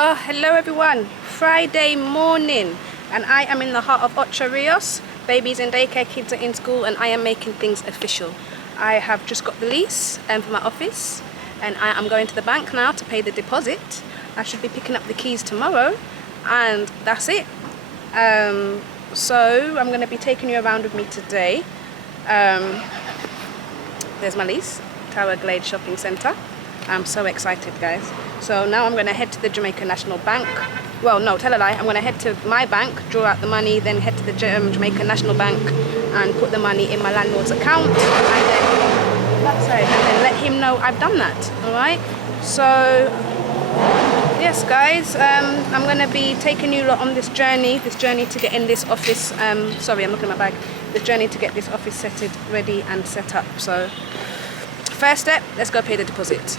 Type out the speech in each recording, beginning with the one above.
Oh, hello everyone. Friday morning and I am in the heart of Ocho Rios. Babies in daycare, kids are in school, and I am making things official. I have just got the lease for my office and I am going to the bank now to pay the deposit. I should be picking up the keys tomorrow and that's it. So I'm going to be taking you around with me today. There's my lease, Tower Glade Shopping Centre. I'm so excited, guys. So now I'm going to head to the Jamaican National Bank. Well, no, tell a lie. I'm going to head to my bank, draw out the money, then head to the Jamaican National Bank and put the money in my landlord's account. And then let him know I've done that. All right. So yes, guys, I'm going to be taking you on this journey to get in this office. Sorry, I'm looking at my bag. This journey to get this office settled, ready and set up. So first step, let's go pay the deposit.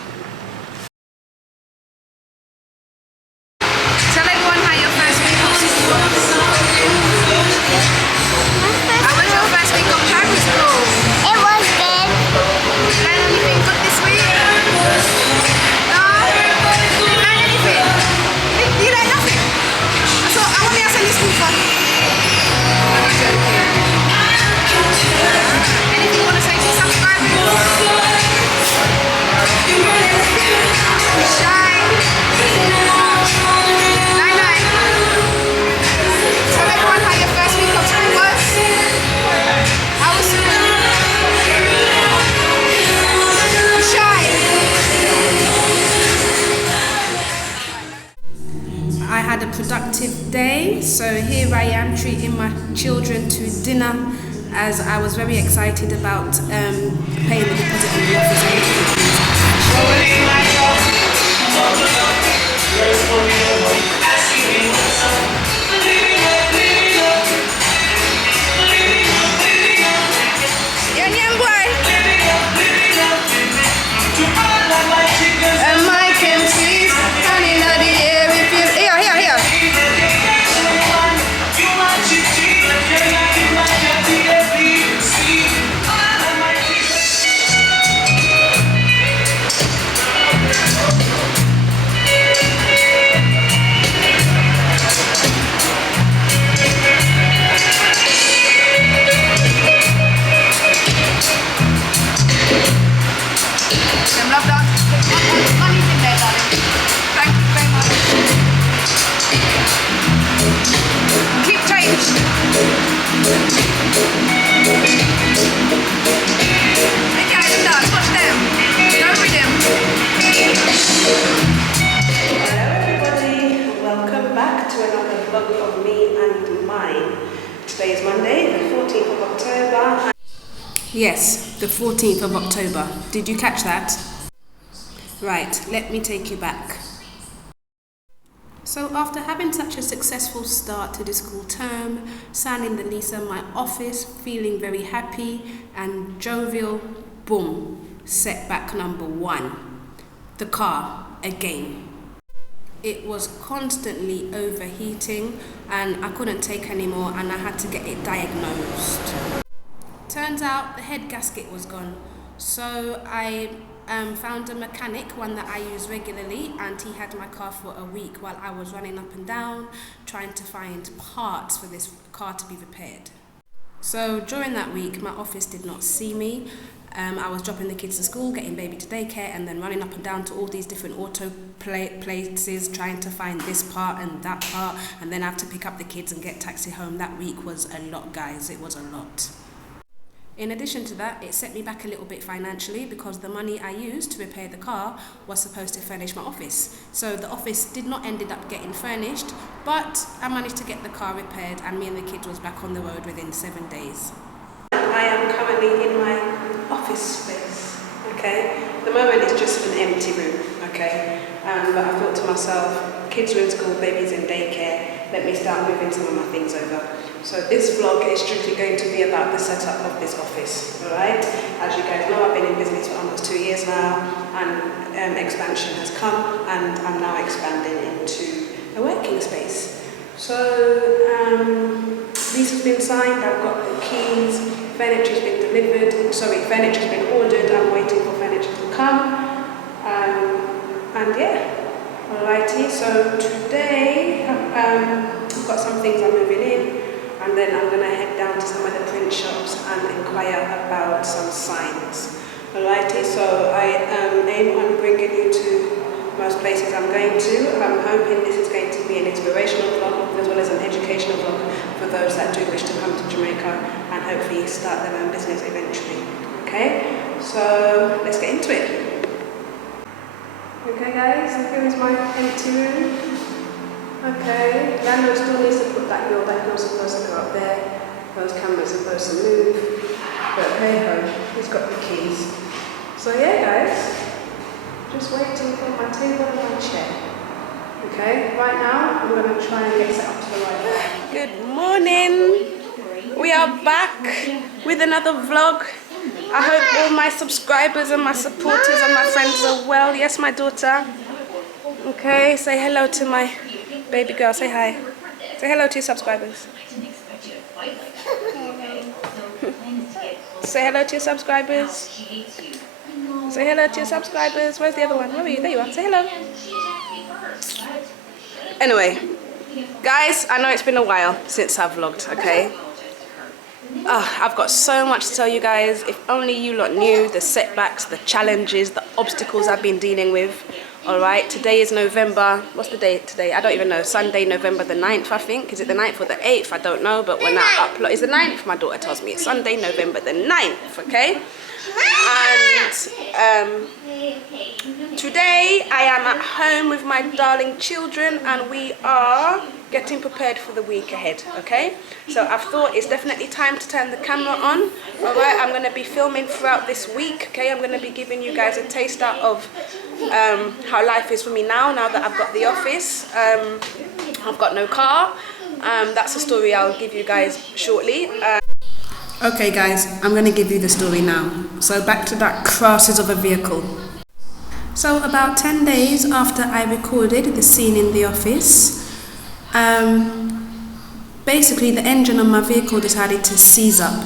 Productive day, so here I am treating my children to dinner as I was very excited about paying the deposit on the office. Today is Monday, the 14th of October. Yes, the 14th of October. Did you catch that? Right, let me take you back. So after having such a successful start to the school term, signing the lease in my office, feeling very happy and jovial, boom, setback number one. The car, again. It was constantly overheating and I couldn't take anymore and I had to get it diagnosed. Turns out the head gasket was gone. So I found a mechanic, one that I use regularly, and he had my car for a week while I was running up and down trying to find parts for this car to be repaired. So during that week my office did not see me. I was dropping the kids to school, getting baby to daycare, and then running up and down to all these different auto places trying to find this part and that part, and then I have to pick up the kids and get taxi home. That week was a lot, guys. It was a lot. In addition to that, it set me back a little bit financially because the money I used to repair the car was supposed to furnish my office. So the office did not ended up getting furnished, but I managed to get the car repaired and me and the kids was back on the road within 7 days. I am currently in my office space, okay? At the moment it's just an empty room, okay? But I thought to myself, kids are in school, babies in daycare, let me start moving some of my things over. So this vlog is strictly going to be about the setup of this office, alright? As you guys know, I've been in business for almost 2 years now, and expansion has come, and I'm now expanding into a working space. So lease has been signed, I've got the keys, furniture's been delivered, furniture's been ordered, I'm waiting for furniture to come, and yeah, alright. Alrighty, so today I've got some things I'm moving in, and then I'm going to head down to some of the print shops and inquire about some signs. Alrighty, so I aim on bringing you to most places I'm going to. I'm hoping this is going to be an inspirational vlog as well as an educational vlog for those that do wish to come to Jamaica and hopefully start their own business eventually. Okay, so let's get into it. Okay guys, so here is my empty room. Okay, landlord still needs to put that door back, not supposed to go up there. Those cameras are supposed to move. But hey ho, he's got the keys. So yeah guys, just waiting for my table and my chair. Okay, right now I'm going to try and get set up to the right way. Good morning! We are back with another vlog. I hope all my subscribers and my supporters and my friends are well. Yes, my daughter. Okay, say hello to my baby girl. Say hi. Say hello to your subscribers. Say hello to your subscribers. Say hello to your subscribers. Where's the other one? Where are you? There you are. Say hello. Anyway, guys, I know it's been a while since I've vlogged, okay? I've got so much to tell you guys. If only you lot knew the setbacks, the challenges, the obstacles I've been dealing with. Alright, today is November, what's the date today? I don't even know. Sunday, November the 9th, I think. Is it the 9th or the 8th? I don't know, but when I upload, it's the 9th, my daughter tells me. It's Sunday, November the 9th, okay? And today I am at home with my darling children and we are getting prepared for the week ahead, okay? So I've thought it's definitely time to turn the camera on. Alright, I'm going to be filming throughout this week, okay? I'm going to be giving you guys a taster of how life is for me now that I've got the office. I've got no car. That's a story I'll give you guys shortly. Okay guys, I'm going to give you the story now. So back to that crashes of a vehicle. So about 10 days after I recorded the scene in the office, basically the engine on my vehicle decided to seize up.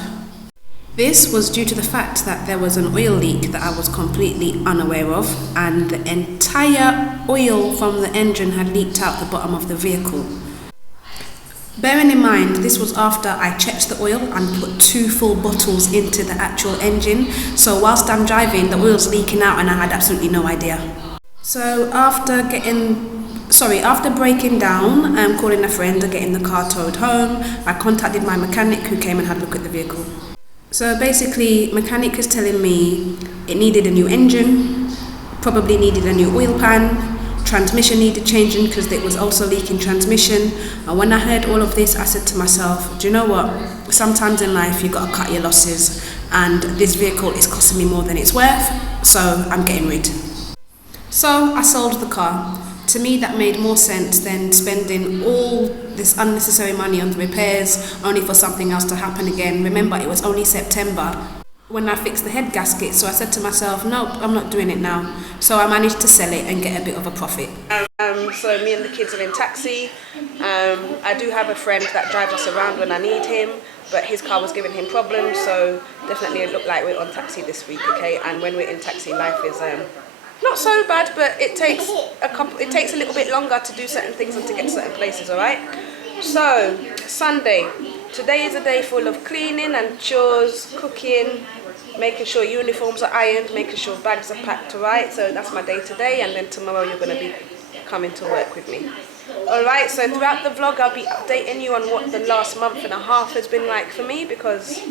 This was due to the fact that there was an oil leak that I was completely unaware of, and the entire oil from the engine had leaked out the bottom of the vehicle. Bearing in mind, this was after I checked the oil and put 2 full bottles into the actual engine. So whilst I'm driving, the oil's leaking out and I had absolutely no idea. So after breaking down and calling a friend and getting the car towed home, I contacted my mechanic who came and had a look at the vehicle. So basically, mechanic is telling me it needed a new engine, probably needed a new oil pan, transmission needed changing because it was also leaking transmission. And when I heard all of this, I said to myself, do you know what? Sometimes in life you got to cut your losses, and this vehicle is costing me more than it's worth, so I'm getting rid. So I sold the car. To me that made more sense than spending all this unnecessary money on the repairs only for something else to happen again. Remember, it was only September when I fixed the head gasket, so I said to myself, nope, I'm not doing it now. So I managed to sell it and get a bit of a profit. So me and the kids are in taxi. I do have a friend that drives us around when I need him, but his car was giving him problems, so definitely it looked like we're on taxi this week, okay? And when we're in taxi, life is not so bad, but it takes a little bit longer to do certain things and to get to certain places, alright? So, Sunday. Today is a day full of cleaning and chores, cooking, making sure uniforms are ironed, making sure bags are packed, alright? So that's my day today, and then tomorrow you're going to be coming to work with me. Alright, so throughout the vlog I'll be updating you on what the last month and a half has been like for me, because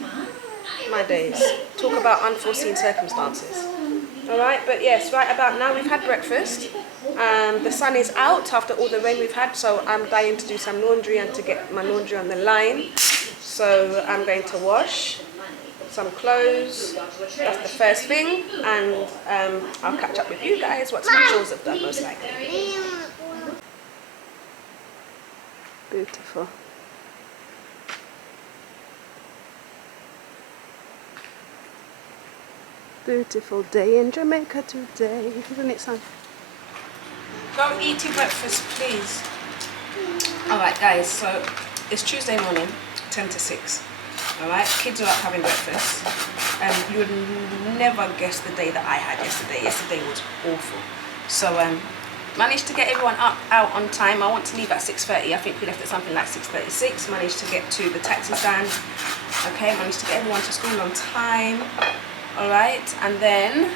my days. Talk about unforeseen circumstances. Alright, but yes, right about now we've had breakfast. The sun is out after all the rain we've had, so I'm dying to do some laundry and to get my laundry on the line. So I'm going to wash some clothes, that's the first thing, and I'll catch up with you guys once my chores have done, most likely. Beautiful. Beautiful day in Jamaica today, isn't it, son? Go eat your breakfast, please. Alright guys, so it's Tuesday morning, 10 to 6. Alright, kids are up having breakfast. And you would never guess the day that I had yesterday. Yesterday was awful. So managed to get everyone out on time. I want to leave at 6:30. I think we left at something like 6:36. Managed to get to the taxi stand. Okay, managed to get everyone to school on time. All right, and then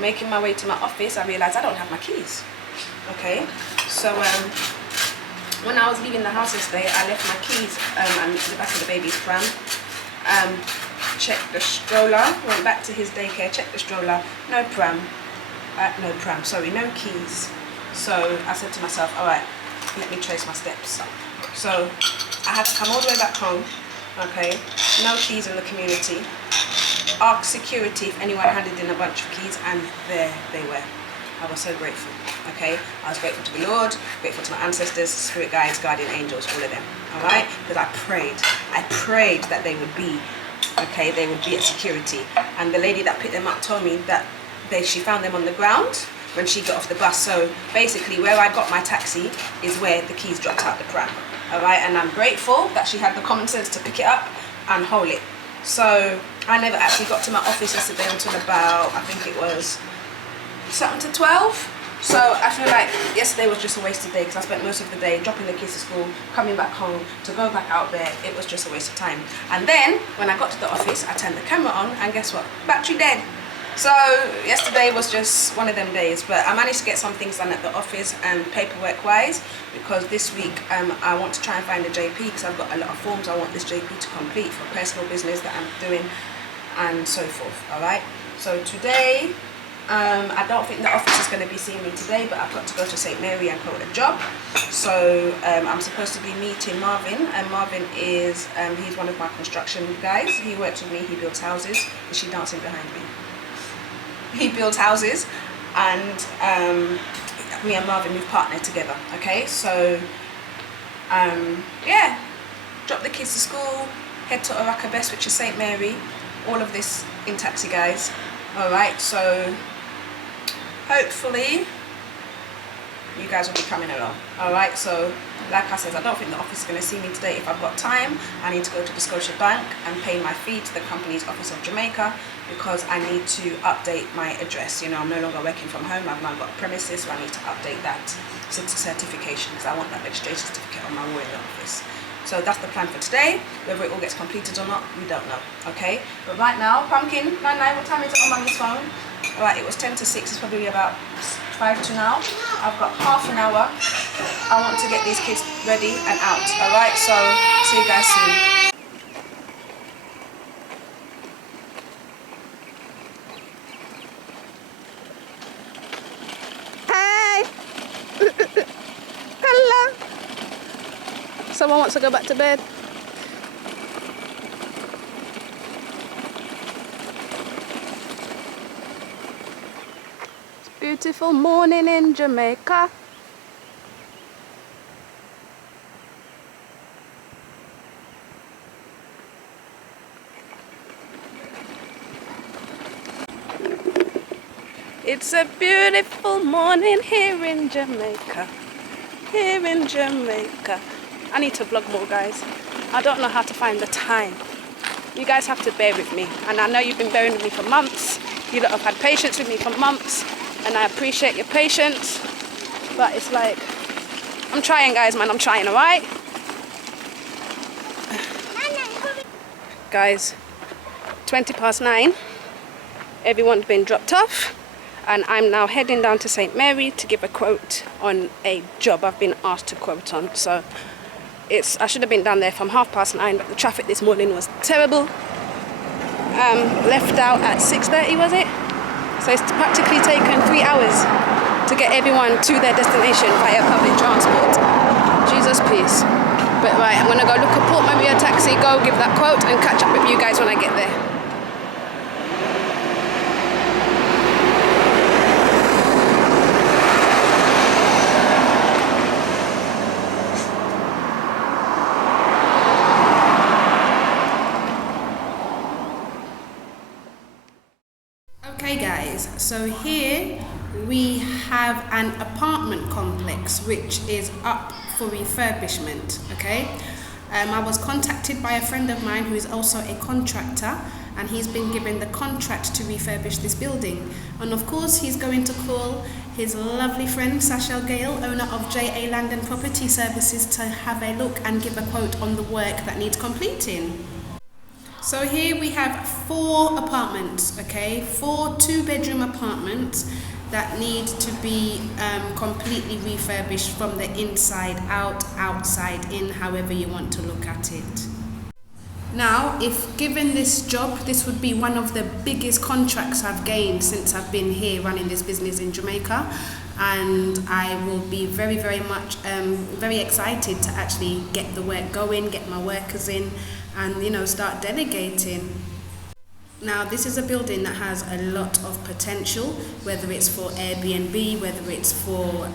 making my way to my office, I realized I don't have my keys. Okay, so when I was leaving the house yesterday, I left my keys in the back of the baby's pram. Checked the stroller, went back to his daycare, checked the stroller, no keys. So I said to myself, all right, let me trace my steps. So I had to come all the way back home, okay, no keys in the community, ask security if anyone handed in a bunch of keys, and there they were. I was so grateful, okay? I was grateful to the Lord, grateful to my ancestors, spirit guides, guardian angels, all of them, all right? Because I prayed that they would be, okay, they would be at security. And the lady that picked them up told me that she found them on the ground when she got off the bus. So basically where I got my taxi is where the keys dropped out the pram, all right? And I'm grateful that she had the common sense to pick it up and hold it. So I never actually got to my office yesterday until about, I think it was something to 12. So I feel like yesterday was just a wasted day because I spent most of the day dropping the kids to school, coming back home, to go back out there. It was just a waste of time. And then when I got to the office, I turned the camera on and guess what? Battery dead. So yesterday was just one of them days, but I managed to get some things done at the office and paperwork wise, because this week I want to try and find a JP because I've got a lot of forms I want this JP to complete for personal business that I'm doing and so forth, all right? So today, I don't think the office is going to be seeing me today, but I've got to go to St. Mary and quote a job. So I'm supposed to be meeting Marvin, and Marvin is, he's one of my construction guys. He works with me, he builds houses. Is she dancing behind me? He builds houses, and me and Marvin, we've partnered together, okay? So, yeah, drop the kids to school, head to Oraka Best, which is St. Mary, all of this in taxi, guys. All right, so hopefully you guys will be coming along. All right, so like I said, I don't think the office is going to see me today. If I've got time, I need to go to the Scotia Bank and pay my fee to the company's office of Jamaica, because I need to update my address. You know, I'm no longer working from home. I've now got a premises, so I need to update that certification, because I want that registration certificate on my wall in the office. So that's the plan for today. Whether it all gets completed or not, we don't know, okay? But right now, Pumpkin, Nine, what time is it on Mummy's phone? All right, it was 10 to 6, it's probably about 5 to now. I've got half an hour. I want to get these kids ready and out, all right? So, see you guys soon. Hey! Hello! Someone wants to go back to bed. It's a beautiful morning in Jamaica. It's a beautiful morning here in Jamaica. Here in Jamaica. I need to vlog more, guys. I don't know how to find the time. You guys have to bear with me. And I know you've been bearing with me for months. You lot have had patience with me for months. And I appreciate your patience. But it's like, I'm trying, guys, man. I'm trying, all right? Guys, 9:20. Everyone's been dropped off. And I'm now heading down to St. Mary to give a quote on a job I've been asked to quote on. So I should have been down there from 9:30, but the traffic this morning was terrible. Left out at 6:30, was it? So it's practically taken 3 hours to get everyone to their destination via public transport. Jesus, peace. But right, I'm gonna go look at Port Maria taxi, go give that quote, and catch up with you guys when I get there. Okay guys, so here we have an apartment complex which is up for refurbishment, okay? I was contacted by a friend of mine who is also a contractor, and he's been given the contract to refurbish this building. And of course, he's going to call his lovely friend Sashel Gale, owner of JA Land and Property Services, to have a look and give a quote on the work that needs completing. So here we have 4 apartments, okay, 4 2-bedroom apartments that need to be completely refurbished from the inside out, outside in, however you want to look at it. Now, if given this job, this would be one of the biggest contracts I've gained since I've been here running this business in Jamaica, and I will be very, very much very excited to actually get the work going, get my workers in, and start delegating. Now, this is a building that has a lot of potential, whether it's for Airbnb, whether it's for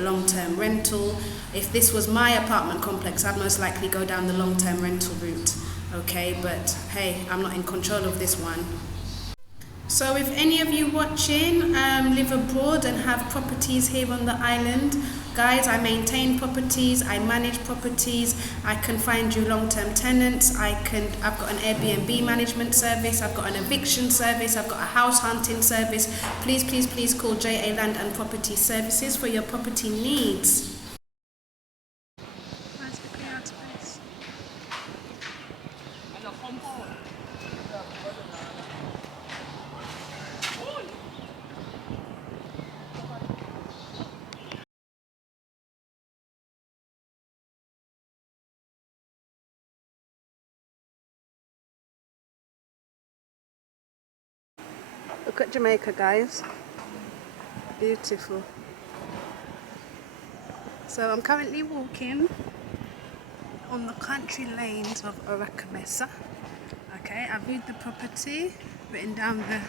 long-term rental. If this was my apartment complex, I'd most likely go down the long-term rental route, okay? But hey, I'm not in control of this one. So if any of you watching live abroad and have properties here on the island, guys, I maintain properties, I manage properties, I can find you long-term tenants, I've got an Airbnb management service, I've got an eviction service, I've got a house hunting service. Please, please, please call JA Land and Property Services for your property needs. Look at Jamaica, guys. Beautiful. So I'm currently walking on the country lanes of Oracamesa. Okay, I've viewed the property, written down the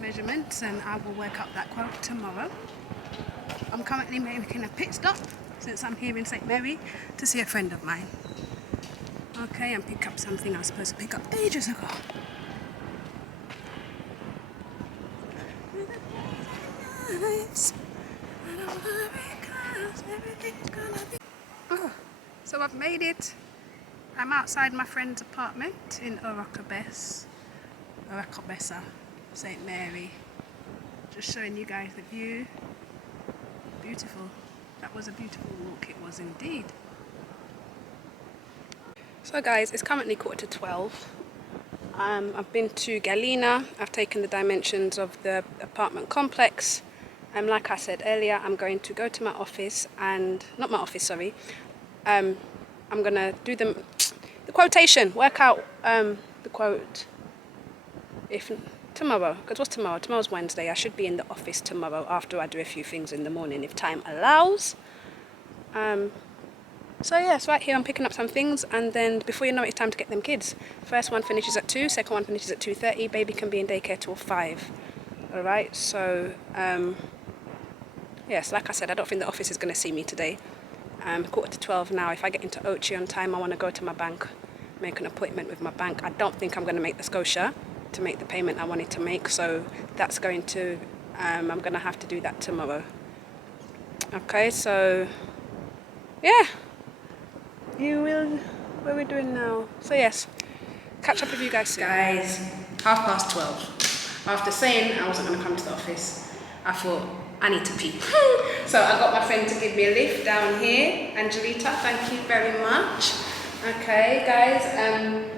measurements, and I will work out that quote tomorrow. I'm currently making a pit stop since I'm here in St. Mary to see a friend of mine. Okay, and pick up something I was supposed to pick up ages ago. So I've made it. I'm outside my friend's apartment in Oracabessa, St. Mary. Just showing you guys the view. Beautiful. That was a beautiful walk, it was indeed. So guys, it's currently 11:45. I've been to Galena. I've taken the dimensions of the apartment complex. Like I said earlier, I'm going to go to my office I'm going to do the quotation, work out the quote tomorrow, because what's tomorrow? Tomorrow's Wednesday. I should be in the office tomorrow after I do a few things in the morning, if time allows. So yes, right here I'm picking up some things, and then before you know it, it's time to get them kids. First one finishes at 2, second one finishes at 2:30. Baby can be in daycare till 5. Alright, so yes, like I said, I don't think the office is going to see me today. 11:45 now. If I get into Ochi on time, I want to go to my bank, make an appointment with my bank. I don't think I'm going to make the Scotia to make the payment I wanted to make, so that's going to, I'm going to have to do that tomorrow. Okay, so yeah, you will, what are we doing now? So yes, catch up with you guys soon. Guys, 12:30. After saying I wasn't going to come to the office, I thought, I need to pee. So I got my friend to give me a lift down here. Angelita, thank you very much. Okay, guys,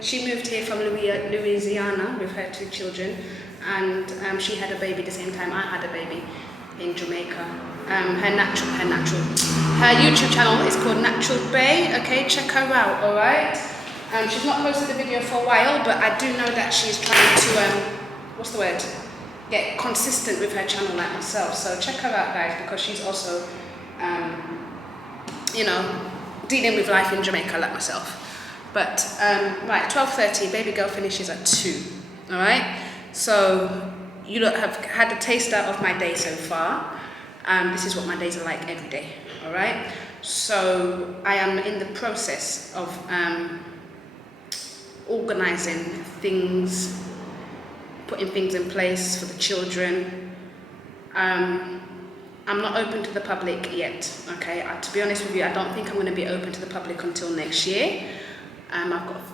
she moved here from Louisiana with her 2 children, and she had a baby the same time I had a baby in Jamaica. Her YouTube channel is called Natural Bay. Okay, check her out, alright? She's not posted a video for a while, but I do know that she's trying to, get consistent with her channel like myself. So check her out, guys, because she's also, dealing with life in Jamaica like myself. But, right, 12:30, baby girl finishes at 2, alright? So, you lot have had a taster of my day so far. This is what my days are like every day, alright? So, I am in the process of organising things, putting things in place for the children. I'm not open to the public yet, okay? To be honest with you, I don't think I'm going to be open to the public until next year.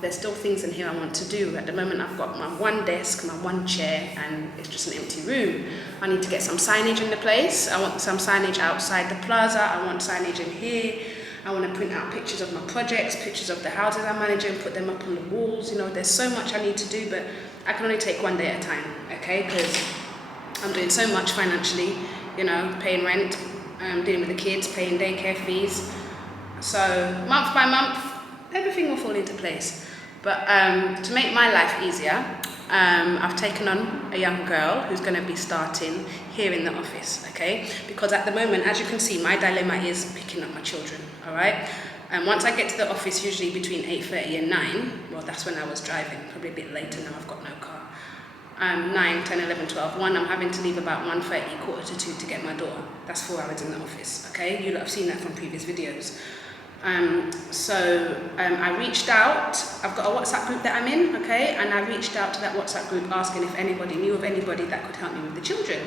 There's still things in here I want to do. At the moment I've got my one desk, my one chair, and it's just an empty room. I need to get some signage in the place. I want some signage outside the plaza. I want signage in here. I want to print out pictures of my projects, pictures of the houses I'm managing, put them up on the walls. You know, there's so much I need to do, but I can only take one day at a time, okay? Because I'm doing so much financially, you know, paying rent, dealing with the kids, paying daycare fees. So month by month, everything will fall into place. But to make my life easier, I've taken on a young girl who's going to be starting here in the office, okay? Because at the moment, as you can see, my dilemma is picking up my children, all right? And once I get to the office, usually between 8:30 and 9, well, that's when I was driving, probably a bit later now, I've got no car. 9, 10, 11, 12, 1, I'm having to leave about 1:30, 1:45 to get my daughter. That's 4 hours in the office, okay? You'll have seen that from previous videos. I reached out. I've got a WhatsApp group that I'm in, okay, and I reached out to that WhatsApp group asking if anybody knew of anybody that could help me with the children,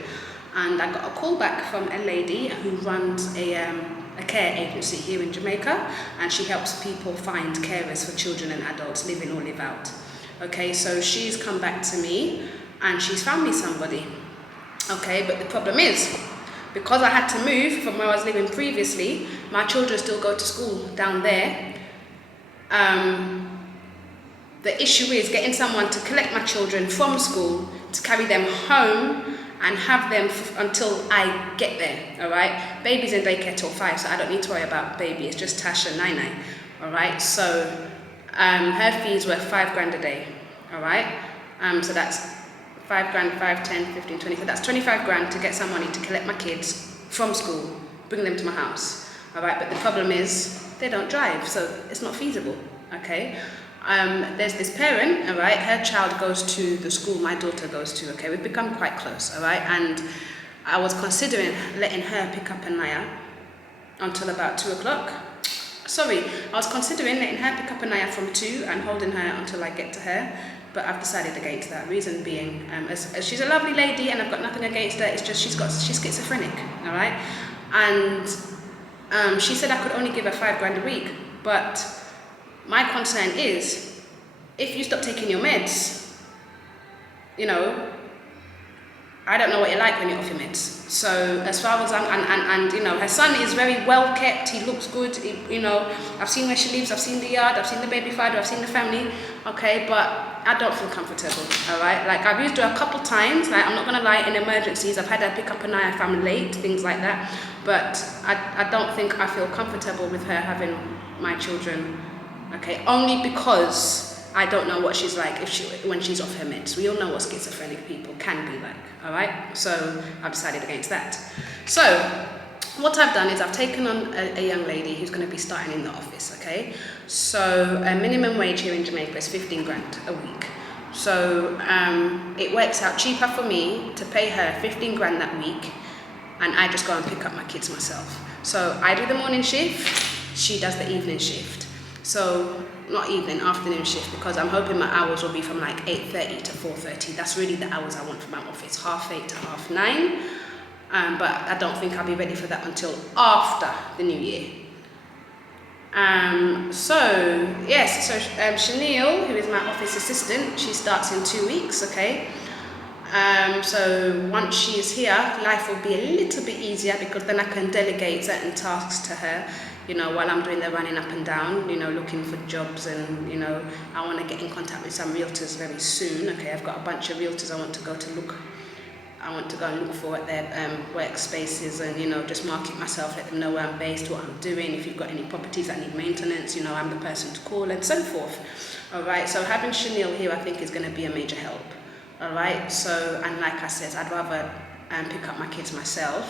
and I got a call back from a lady who runs a care agency here in Jamaica, and she helps people find carers for children and adults, live in or live out. Okay, so she's come back to me and she's found me somebody, okay, but the problem is, because I had to move from where I was living previously, my children still go to school down there. The issue is getting someone to collect my children from school, to carry them home and have them until I get there, all right? Baby's in daycare till 5, so I don't need to worry about baby. It's just Tasha and Nai, all right? So her fees were $5 a day, all right? So that's $5, 5, 10, 15, 20. So that's $25 to get somebody to collect my kids from school, bring them to my house, all right? But the problem is they don't drive, so it's not feasible, okay? There's this parent, all right? Her child goes to the school my daughter goes to, okay? We've become quite close, all right? And I was considering letting her pick up Anaya until about 2 o'clock. Sorry, I was considering letting her pick up Anaya from 2 and holding her until I get to her. But I've decided against that. Reason being, as she's a lovely lady and I've got nothing against her, it's just she's schizophrenic, all right? And she said I could only give her $5 a week, but my concern is, if you stop taking your meds, you know, I don't know what you're like when you're off your meds. So as far as and you know, her son is very well kept, he looks good, you know, I've seen where she lives, I've seen the yard, I've seen the baby father, I've seen the family, okay, but I don't feel comfortable, all right? Like, I've used her a couple times, like, I'm not gonna lie, in emergencies, I've had her pick up Anaya if I'm late, things like that, but I don't think I feel comfortable with her having my children, okay, only because I don't know what she's like when she's off her meds. We all know what schizophrenic people can be like, all right? So I've decided against that. So what I've done is I've taken on a young lady who's going to be starting in the office, okay? So a minimum wage here in Jamaica is $15 a week. So it works out cheaper for me to pay her $15 that week, and I just go and pick up my kids myself. So I do the morning shift, she does the evening shift. So not evening, afternoon shift, because I'm hoping my hours will be from like 8:30 to 4:30. That's really the hours I want for my office, 8:30 to 9:30. But I don't think I'll be ready for that until after the new year. So Chanel, who is my office assistant, she starts in 2 weeks, okay? So once she is here, life will be a little bit easier, because then I can delegate certain tasks to her, you know, while I'm doing the running up and down, you know, looking for jobs, and, you know, I want to get in contact with some realtors very soon, okay? I've got a bunch of realtors I want to go and look for at their workspaces, and, you know, just market myself, let them know where I'm based, what I'm doing. If you've got any properties that need maintenance, you know, I'm the person to call, and so forth. All right, so having Chanel here, I think, is going to be a major help. All right, so, and like I said, I'd rather pick up my kids myself.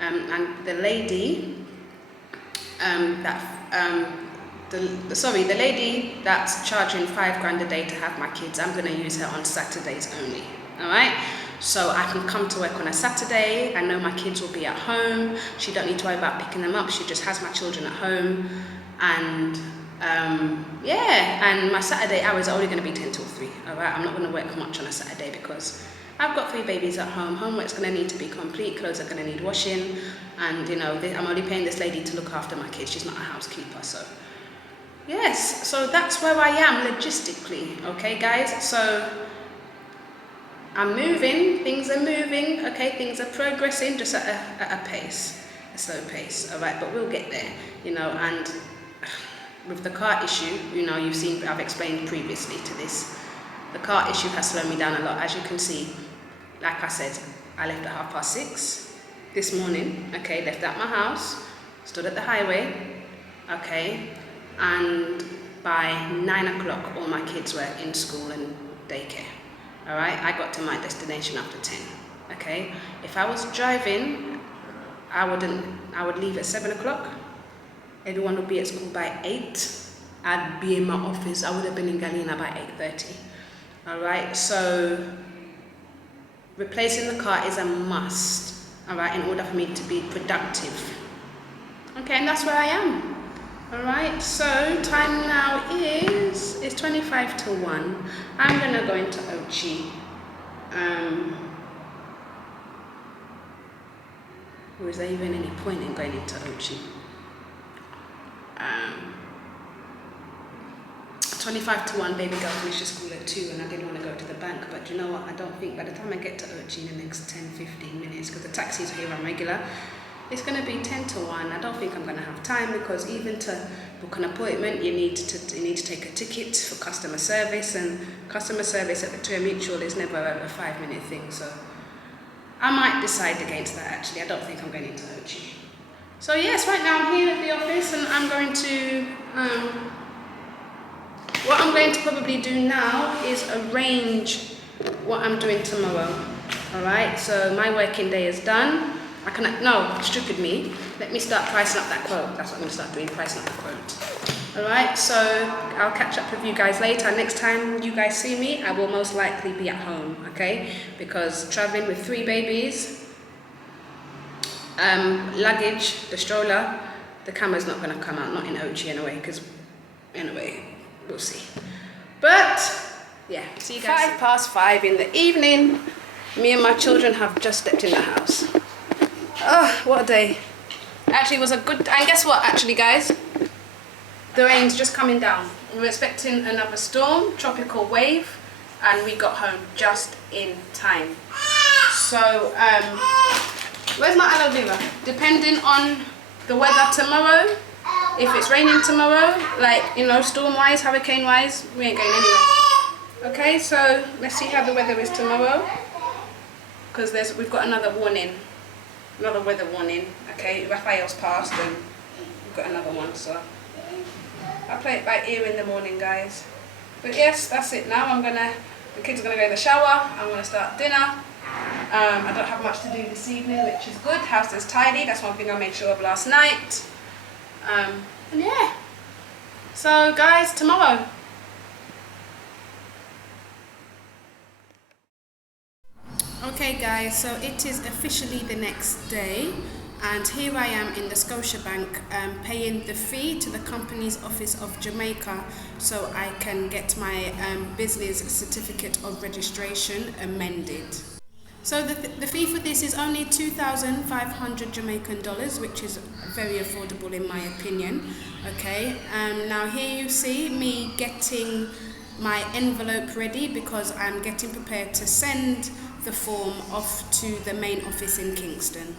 And the lady the lady that's charging $5 a day to have my kids, I'm going to use her on Saturdays only, all right? So I can come to work on a Saturday, I know my kids will be at home, she don't need to worry about picking them up, she just has my children at home, and and my Saturday hours are only going to be 10 till 3, all right? I'm not going to work much on a Saturday, because I've got 3 babies at home, homework's going to need to be complete, clothes are going to need washing, and, you know, I'm only paying this lady to look after my kids, she's not a housekeeper, so yes, so that's where I am logistically, okay guys? So I'm moving, things are moving, okay, things are progressing, just at a pace, a slow pace, all right, but we'll get there, you know. And with the car issue, you know, you've seen, I've explained previously to this, the car issue has slowed me down a lot. As you can see, like I said, I left at 6:30 this morning, okay, left out my house, stood at the highway, okay, and by 9 o'clock all my kids were in school and daycare. All right, I got to my destination after 10. Okay, if I was driving, I would leave at 7 o'clock. Everyone would be at school by 8. I'd be in my office. I would have been in Galena by 8:30. All right, so replacing the car is a must. All right, in order for me to be productive. Okay, and that's where I am. All right, so time now is 25 to 1. I'm gonna go into Ochi. Or is there even any point in going into Ochi? 25 to 1, baby girl finished school at 2 and I didn't want to go to the bank, but you know what, I don't think by the time I get to Ochi in the next 10-15 minutes, because the taxis here are regular, it's going to be 10 to 1. I don't think I'm going to have time, because even to book an appointment, you need to take a ticket for customer service, and customer service at Victoria Mutual is never a 5-minute thing. So I might decide against that actually. I don't think I'm going into Ochi. So yes, right now I'm here at the office, and I'm going to, what I'm going to probably do now is arrange what I'm doing tomorrow. Alright, so my working day is done. Stupid me. Let me start pricing up that quote. That's what I'm going to start doing, pricing up the quote. Alright, so I'll catch up with you guys later. Next time you guys see me, I will most likely be at home, okay? Because traveling with 3 babies, luggage, the stroller, the camera's not going to come out, not in Ochi anyway, because anyway, we'll see. But yeah, see you guys. 5:05 in the evening. Me and my children have just stepped in the house. Oh, what a day. Actually, it was a good, and guess what, actually, guys? The rain's just coming down. We were expecting another storm, tropical wave, and we got home just in time. So, where's my aloe vera? Depending on the weather tomorrow, if it's raining tomorrow, like, you know, storm-wise, hurricane-wise, we ain't going anywhere. Okay, so let's see how the weather is tomorrow, because we've got another warning. Another weather warning, okay? Raphael's passed and we've got another one, so I'll play it by ear in the morning, guys. But yes, that's it now. The kids are gonna go in the shower. I'm gonna start dinner. I don't have much to do this evening, which is good. House is tidy. That's one thing I made sure of last night. And yeah. So guys, tomorrow. Okay guys, so it is officially the next day, and here I am in the Scotiabank paying the fee to the Companies Office of Jamaica so I can get my business certificate of registration amended. So the fee for this is only 2,500 Jamaican dollars, which is very affordable in my opinion. Okay, now here you see me getting my envelope ready because I'm getting prepared to send the form off to the main office in Kingston.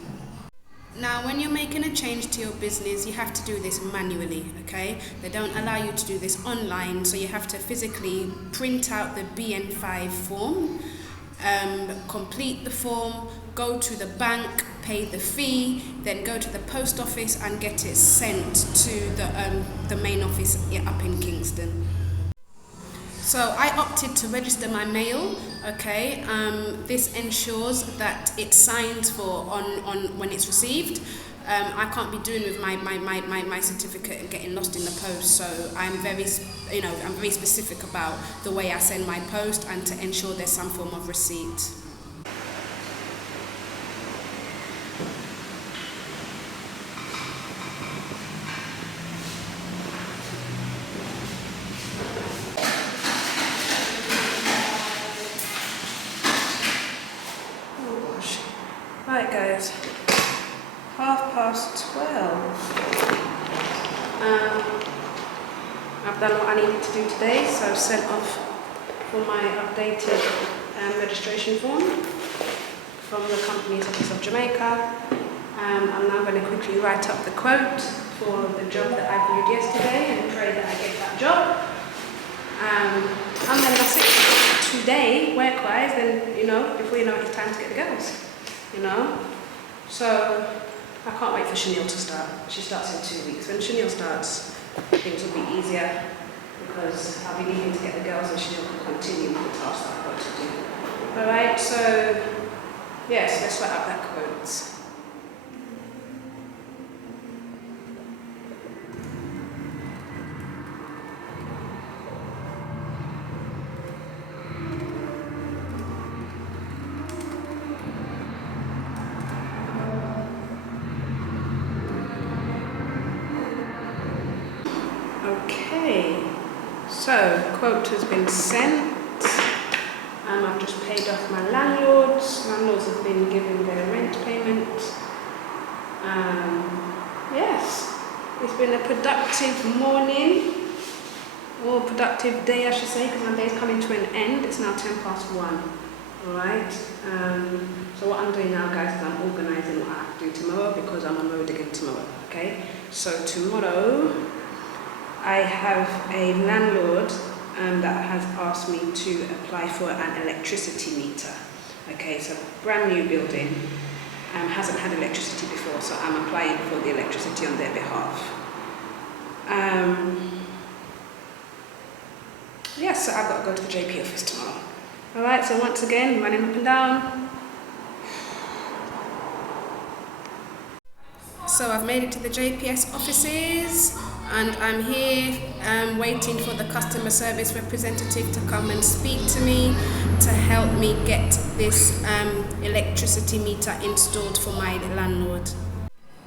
Now, when you're making a change to your business, you have to do this manually, okay? They don't allow you to do this online, so you have to physically print out the BN5 form, complete the form, go to the bank, pay the fee, then go to the post office and get it sent to the main office up in Kingston. So I opted to register my mail, okay? This ensures that it signs on when it's received. I can't be doing with my certificate and getting lost in the post, so I'm very specific about the way I send my post and to ensure there's some form of receipt. Right guys, 12:30. I've done what I needed to do today, so I've sent off for my updated registration form from the company's office of Jamaica. I'm now going to quickly write up the quote for the job that I viewed yesterday and pray that I get that job. And then that's it. Today, work-wise, then, before you know it, it's time to get the girls, So, I can't wait for Chanel to start. She starts in 2 weeks. When Chanel starts, things will be easier because I'll be needing to get the girls and Chanel can continue with the tasks that I've got to do. Alright, so, yes, let's write up that quote. Okay, so quote has been sent. I've just paid off my landlords. Landlords have been given their rent payment. Yes, it's been a productive morning, or productive day I should say, because my day is coming to an end. It's now 1:10. Alright, so what I'm doing now, guys, is I'm organising what I have to do tomorrow because I'm on road again tomorrow. Okay, so tomorrow I have a landlord that has asked me to apply for an electricity meter. Okay, so brand new building, hasn't had electricity before, so I'm applying for the electricity on their behalf. Yes, so I've got to go to the JP office tomorrow. Alright, so once again, running up and down. So I've made it to the JPS offices. And I'm here waiting for the customer service representative to come and speak to me to help me get this electricity meter installed for my landlord.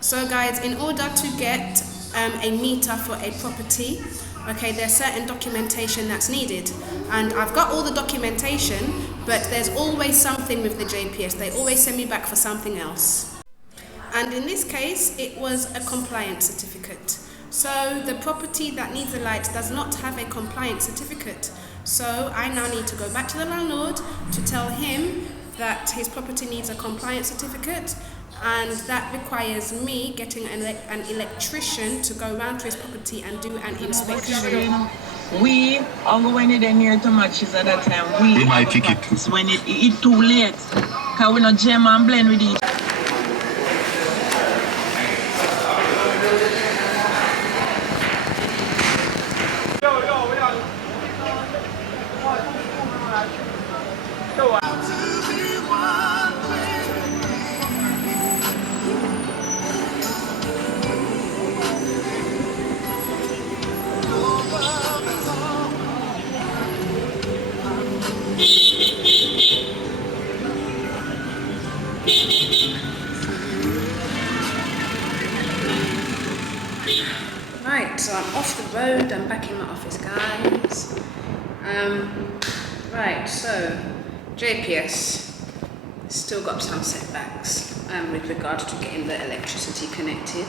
So guys, in order to get a meter for a property, okay, there's certain documentation that's needed. And I've got all the documentation, but there's always something with the JPS. They always send me back for something else. And in this case, it was a compliance certificate. So the property that needs the lights does not have a compliance certificate. So I now need to go back to the landlord to tell him that his property needs a compliance certificate, and that requires me getting an electrician to go around to his property and do an inspection. We are going in here to matches at that time. We might take it when it's too late. Because we not jam and blend with it. Right, so I'm off the road, I'm back in my office, guys. Right, so JPS still got some setbacks with regards to getting the electricity connected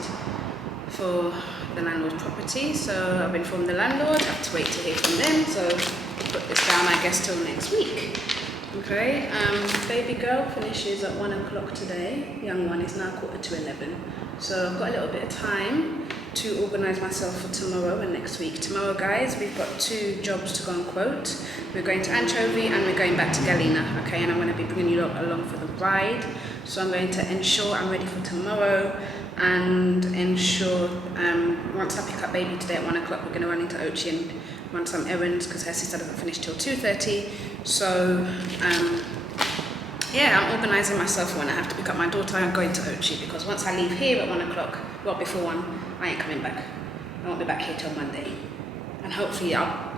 for the landlord's property. So I've informed the landlord, I have to wait to hear from them, so I'll put this down I guess till next week. Okay, baby girl finishes at 1 o'clock today. Young one is now 11:15. So I've got a little bit of time to organise myself for tomorrow and next week. Tomorrow, guys, we've got 2 jobs to go and quote. We're going to Anchovy and we're going back to Galena. Okay, and I'm going to be bringing you along for the ride. So I'm going to ensure I'm ready for tomorrow and ensure once I pick up baby today at 1 o'clock, we're going to run into Ochi and run some errands because her sister doesn't finish till 2:30. So yeah, I'm organising myself for when I have to pick up my daughter and going to Ochi, because once I leave here at 1 o'clock, well before 1, I ain't coming back. I won't be back here till Monday. And hopefully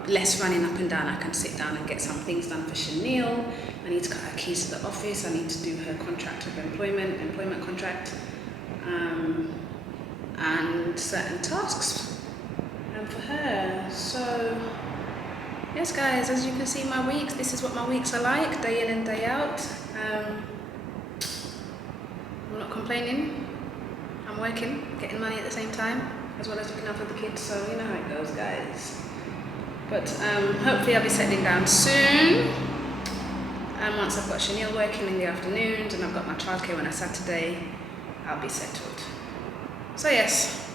less running up and down, I can sit down and get some things done for Chanel. I need to cut her keys to the office, I need to do her contract of employment contract, and certain tasks for her. So yes guys, as you can see my weeks, this is what my weeks are like, day in and day out. I'm not complaining, I'm working, getting money at the same time, as well as looking after the kids, so you know how it goes guys. But hopefully I'll be settling down soon. And once I've got Chanel working in the afternoons and I've got my childcare on a Saturday, I'll be settled. So yes.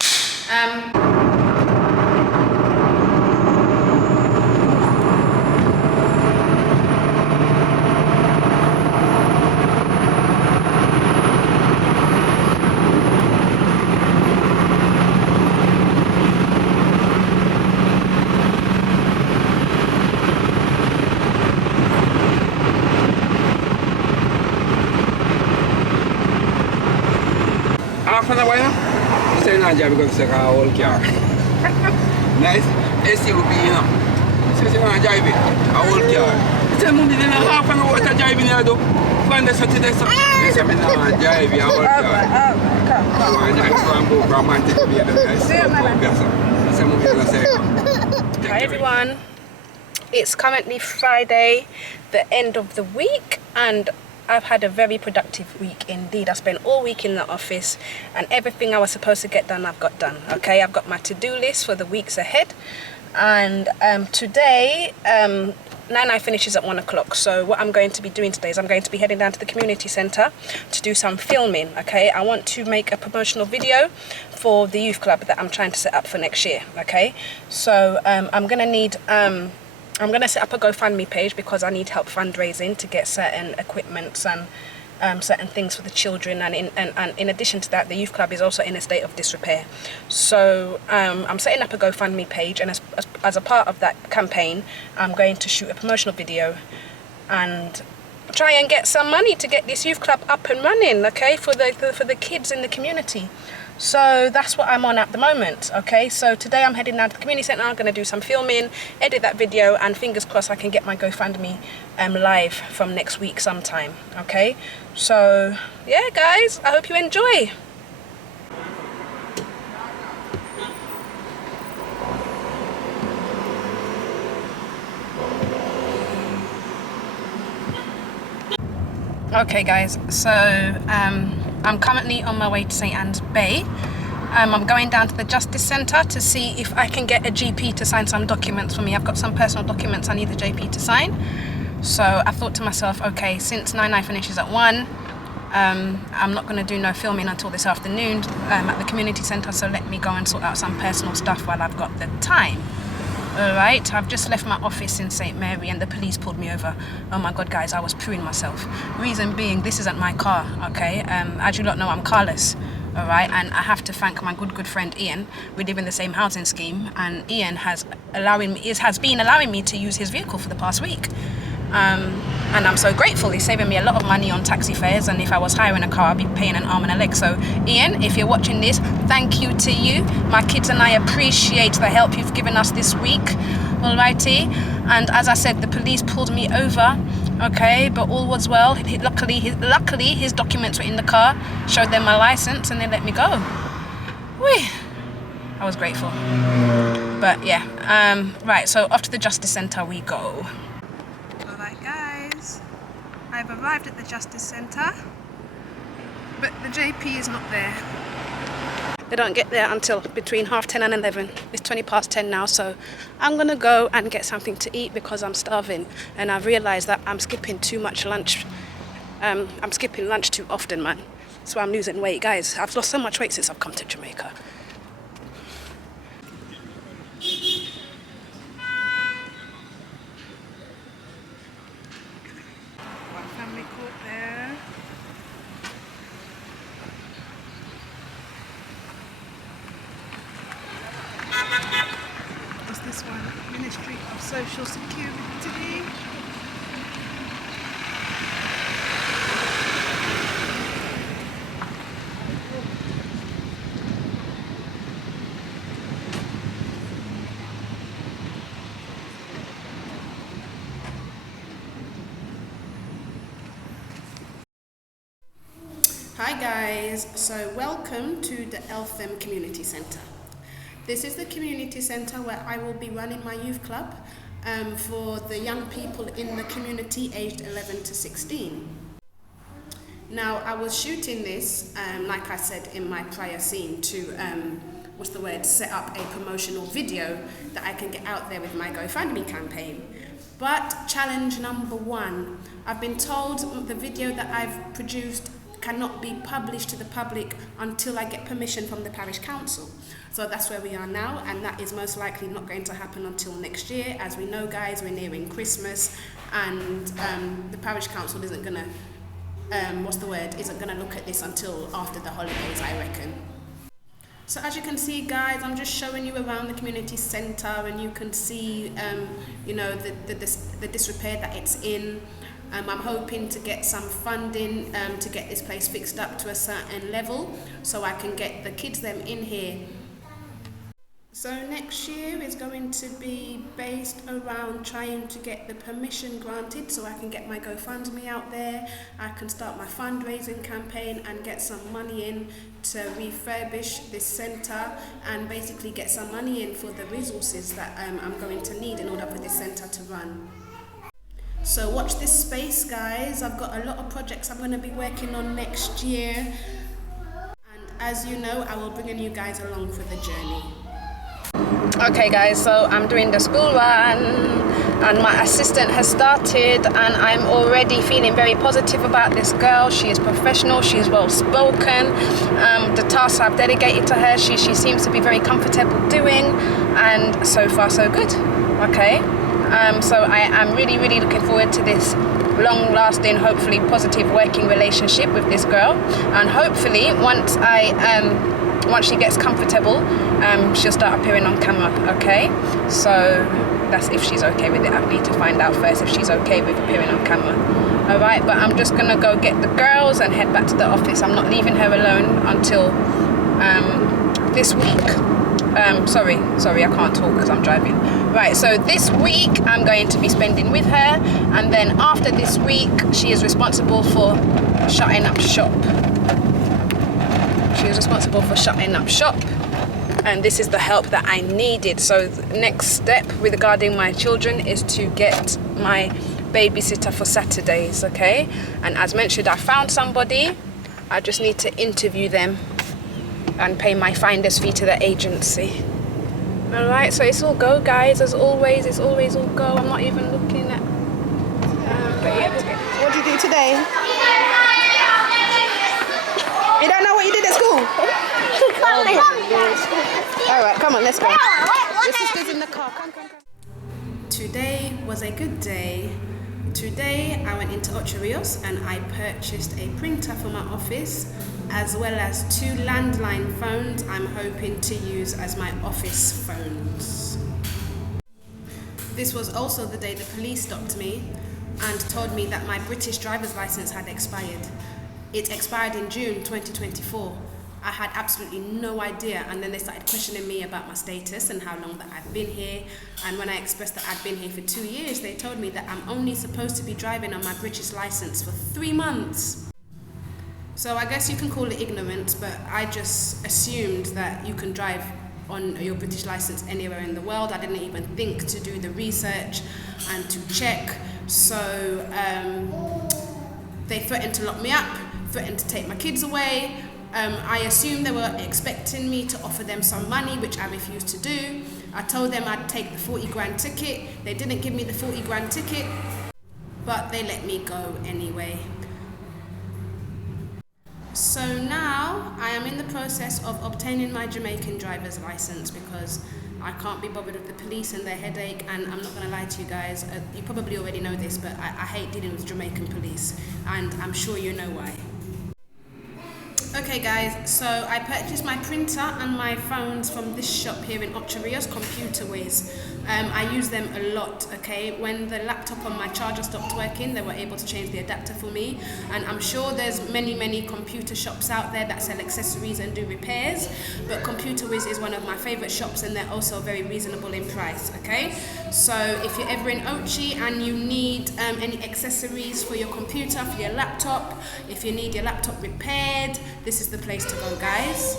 Half an hour, you say not drive because it's a whole car. Nice. AC will be, So you not drive it, a whole car. You say, Mummy, then half an hour to driving here, though. Find the Saturday, so you say, I'm not driving a whole car. Come on, I go from Manchester to be the Hi everyone. It's currently Friday, the end of the week, and I've had a very productive week indeed. I spent all week in the office and everything I was supposed to get done, I've got done. Okay, I've got my to-do list for the weeks ahead. And today, 9 finishes at 1 o'clock. So what I'm going to be doing today is I'm going to be heading down to the community centre to do some filming. Okay, I want to make a promotional video for the youth club that I'm trying to set up for next year. Okay, so I'm going to need... I'm going to set up a GoFundMe page because I need help fundraising to get certain equipments and certain things for the children, and in addition to that, the youth club is also in a state of disrepair. So I'm setting up a GoFundMe page, and as a part of that campaign, I'm going to shoot a promotional video and try and get some money to get this youth club up and running, okay, for the kids in the community. So that's what I'm on at the moment. Okay, so today I'm heading down to the community centre. I'm going to do some filming, edit that video, and fingers crossed I can get my GoFundMe live from next week sometime. Okay, so yeah guys, I hope you enjoy. Okay guys, so I'm currently on my way to St Anne's Bay. I'm going down to the Justice Centre to see if I can get a GP to sign some documents for me. I've got some personal documents I need the GP to sign. So I thought to myself, okay, since 9 finishes at 1, I'm not going to do no filming until this afternoon at the community centre, so let me go and sort out some personal stuff while I've got the time. Alright, I've just left my office in St Mary and the police pulled me over. Oh my god guys, I was pooing myself. Reason being, this isn't my car, okay? As you lot know, I'm carless, alright? And I have to thank my good friend Ian. We live in the same housing scheme, and Ian has been allowing me to use his vehicle for the past week. And I'm so grateful. He's saving me a lot of money on taxi fares, and if I was hiring a car, I'd be paying an arm and a leg. So Ian, if you're watching this, thank you to you. My kids and I appreciate the help you've given us this week. Alrighty, and as I said, the police pulled me over, okay, but all was well. Luckily his documents were in the car, showed them my license, and they let me go. Whee! I was grateful. But yeah, right, so off to the Justice Centre we go. Alright guys, I've arrived at the Justice Centre, but the JP is not there. They don't get there until between 10:30 and 11. It's 10:20 now, so I'm gonna go and get something to eat because I'm starving, and I've realised that I'm skipping too much lunch. I'm skipping lunch too often, man. So I'm losing weight, guys. I've lost so much weight since I've come to Jamaica. One family court there. What's this one? Ministry of Social Security. Hi guys, so welcome to the Eltham Community Centre. This is the community centre where I will be running my youth club for the young people in the community aged 11 to 16. Now I was shooting this, like I said in my prior scene, to set up a promotional video that I can get out there with my GoFundMe campaign. But challenge number 1, I've been told the video that I've produced cannot be published to the public until I get permission from the parish council. So that's where we are now, and that is most likely not going to happen until next year. As we know, guys, we're nearing Christmas, and the parish council isn't gonna isn't gonna look at this until after the holidays, I reckon. So as you can see, guys, I'm just showing you around the community centre, and you can see the disrepair that it's in. I'm hoping to get some funding to get this place fixed up to a certain level so I can get the kids them in here. So next year is going to be based around trying to get the permission granted so I can get my GoFundMe out there. I can start my fundraising campaign and get some money in to refurbish this centre and basically get some money in for the resources that I'm going to need in order for this centre to run. So watch this space, guys. I've got a lot of projects I'm going to be working on next year, and as you know, I will bring you guys along for the journey. Okay guys, so I'm doing the school run and my assistant has started, and I'm already feeling very positive about this girl. She is professional, she is well spoken. The tasks I've delegated to her, she seems to be very comfortable doing, and so far so good. Okay, so I am really looking forward to this long-lasting, hopefully positive working relationship with this girl, and hopefully once she gets comfortable, she'll start appearing on camera, okay? So that's if she's okay with it. I need to find out first if she's okay with appearing on camera. All right, but I'm just gonna go get the girls and head back to the office. I'm not leaving her alone until this week. Sorry, I can't talk because I'm driving. Right, so this week I'm going to be spending with her, and then after this week, she is responsible for shutting up shop. She was responsible for shutting up shop, and this is the help that I needed. So the next step regarding my children is to get my babysitter for Saturdays, okay? And as mentioned, I found somebody. I just need to interview them and pay my finder's fee to the agency. All right, so it's all go, guys. As always, it's always all go. I'm not even looking at... What did you do today? You don't know what you did at school? Alright, come on, let's go. Your sister's in the car. Come. Today was a good day. Today I went into Ocho Rios and I purchased a printer for my office, as well as 2 landline phones I'm hoping to use as my office phones. This was also the day the police stopped me and told me that my British driver's license had expired. It expired in June 2024. I had absolutely no idea, and then they started questioning me about my status and how long that I've been here, and when I expressed that I'd been here for 2 years, they told me that I'm only supposed to be driving on my British license for 3 months. So I guess you can call it ignorance, but I just assumed that you can drive on your British license anywhere in the world. I didn't even think to do the research and to check. So they threatened to lock me up, threatened to take my kids away. I assumed they were expecting me to offer them some money, which I refused to do. I told them I'd take the 40 grand ticket. They didn't give me the 40 grand ticket, but they let me go anyway. So now I am in the process of obtaining my Jamaican driver's license because I can't be bothered with the police and their headache, and I'm not going to lie to you guys, you probably already know this, but I hate dealing with Jamaican police, and I'm sure you know why. Okay guys, so I purchased my printer and my phones from this shop here in Ocho Rios, Computer Wiz. I use them a lot, okay? When the laptop on my charger stopped working, they were able to change the adapter for me, and I'm sure there's many computer shops out there that sell accessories and do repairs, but Computer Wiz is one of my favorite shops, and they're also very reasonable in price, okay? So if you're ever in Ochi and you need any accessories for your computer, for your laptop, if you need your laptop repaired, this is the place to go, guys.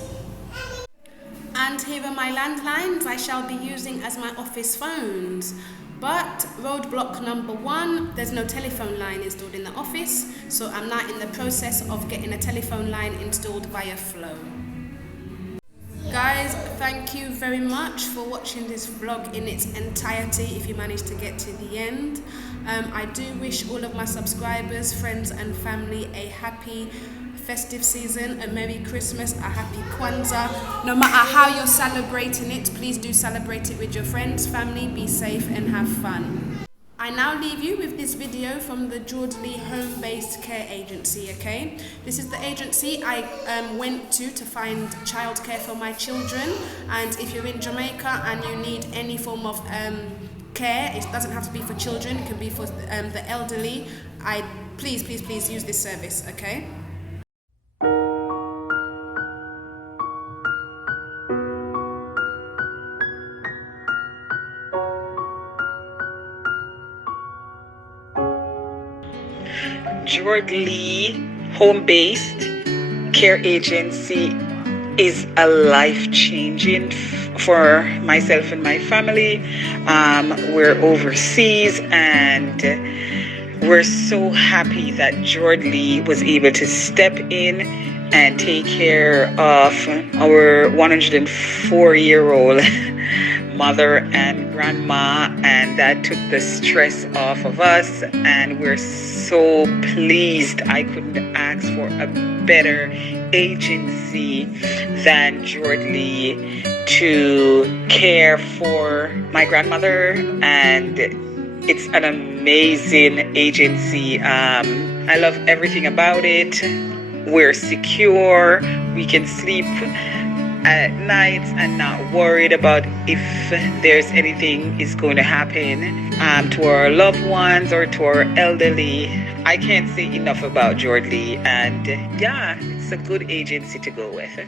And here are my landlines I shall be using as my office phones. But roadblock number 1, there's no telephone line installed in the office, so I'm now in the process of getting a telephone line installed via Flow. Guys, thank you very much for watching this vlog in its entirety if you managed to get to the end. I do wish all of my subscribers, friends and family a happy festive season, a Merry Christmas, a Happy Kwanzaa. No matter how you're celebrating it, please do celebrate it with your friends, family, be safe and have fun. I now leave you with this video from the Geordley Home-Based Care Agency, okay? This is the agency I went to find childcare for my children, and if you're in Jamaica and you need any form of care, it doesn't have to be for children, it can be for the elderly, please use this service, okay? Geordley Home-Based Care Agency is a life-changing for myself and my family. We're overseas and we're so happy that Geordley was able to step in and take care of our 104-year-old mother and grandma, and that took the stress off of us, and we're so pleased. I couldn't ask for a better agency than Geordley to care for my grandmother, and it's an amazing agency. I love everything about it. We're secure, we can sleep at nights and not worried about if there's anything is going to happen to our loved ones or to our elderly. I can't say enough about Geordley, and yeah, it's a good agency to go with.